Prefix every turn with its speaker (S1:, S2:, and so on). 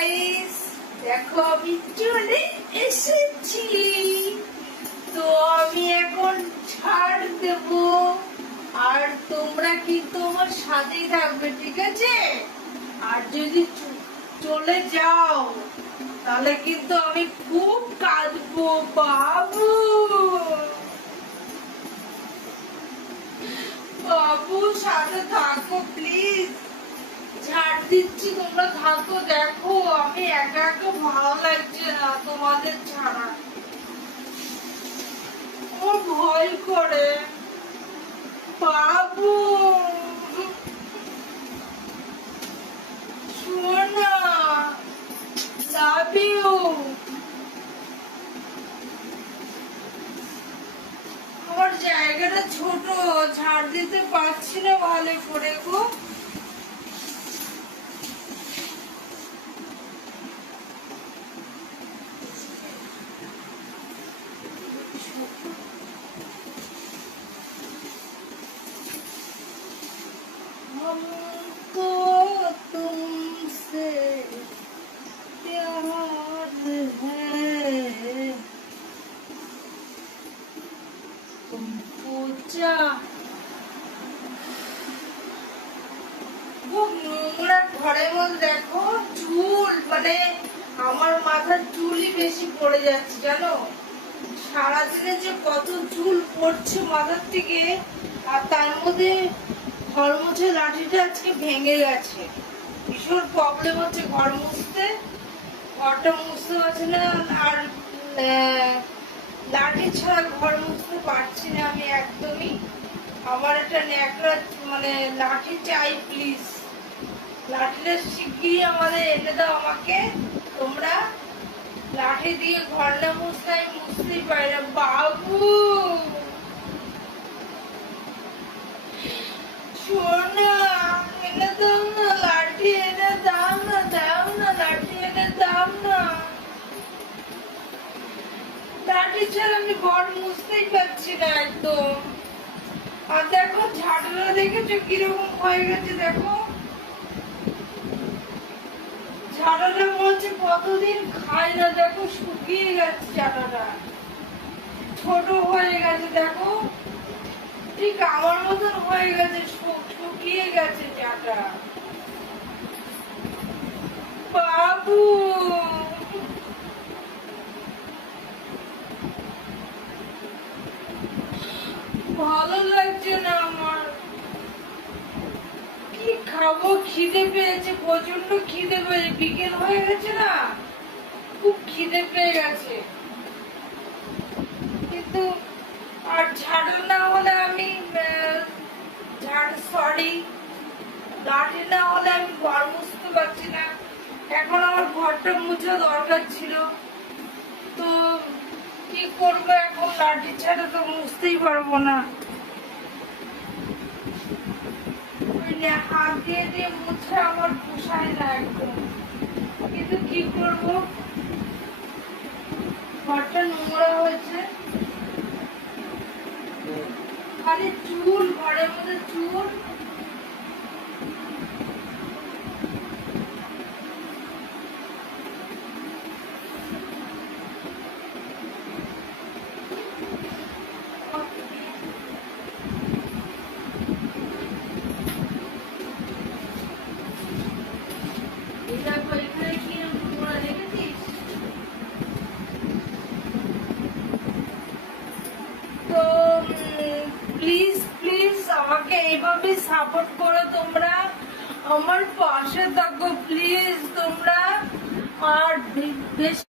S1: Guys দেখো আমি চলে এসেছি। তো আমি এখন ছাড় দেব। আর তোমরা কিন্তু আমার সাথেই থাকবে, ঠিক আছে? আর যদি চলে যাও, তাহলে কিন্তু আমি খুব কাঁদবো, বাবু। বাবু, সাথে থাকো প্লিজ ছাড় দিচ্ছি, তোমরা থাকো, দেখো, আমি একা একা ভালো লাগছে না তোমাদের ছাড়া। ভয় করে। বাবু! আমার জায়গাটা ছোট ছাড় দিতে পারছি না ভালো করে গো। পূজা। খুব নোংরা ঘরের মধ্যে দেখো, চুল মানে আমার মাথার চুলই বেশি পড়ে যাচ্ছে, জানো? সারাদিনে যে কত চুল পড়ছে মাথার থেকে, আর তার মধ্যে ঘর মুছে লাঠিটা আজকে ভেঙে গেছে। ভীষণ প্রবলেম হচ্ছে ঘর মুছতে। ঘরটা মুছতে পারছে না, আর, আহ লাঠি ছাড়া ঘর মুছতে পারছি না আমি একদমই। আমার একটা ন্যাকড়া মানে লাঠি চাই প্লিজ লাঠিটা শিগগিরই আমাদের এনে দাও আমাকে। তোমরা লাঠি দিয়ে ঘর না মুছতে আমি মুছতেই পারি না। বাবু! সোনা ছাড়া আমি ঘর মুছতেই পারছি না একদম। আর দেখো, ঝাড়ুটা দেখেছ? কীরকম হয়ে গেছে দেখো। ঝাড়াটা বলছে, কতদিন খায় না দেখো, শুকিয়ে গেছে ঝাড়াটা। ছোট হয়ে গেছে দেখো। ঠিক আমার মতন হয়ে গেছে, শুকিয়ে গেছে চাটা বাবু ভালো লাগছে না আমার। কি খাব? খিদে পেয়েছে প্রচণ্ড খিদে পেয়েছে। বিকেল হয়ে গেছে না? খুব খিদে পেয়ে গেছে। কিন্তু আর ঝাড়ু না হলে আমি ঝাড় সরি লাঠি না হলে আমি ঘর মুছতে পারছি না। এখন আমার ঘরটা মুছা দরকার ছিল। তো কি করব এখন? লাঠি ছাড়া তো মুছতেই পারব না। হাত দিয়ে দিয়ে মুছে আমার পোষায় না একদম। কিন্তু কি করব? ঘরটা নোংরা হয়েছে। খালি চুল ঘরের মধ্যে চুল এই দেখো এখানে কি নোংরা দেখেছিস তো প্লিজ প্লিজ আমাকে সাপোর্ট করো তোমরা। আমার পাশে থাকো প্লিজ তোমরা। আর বেশ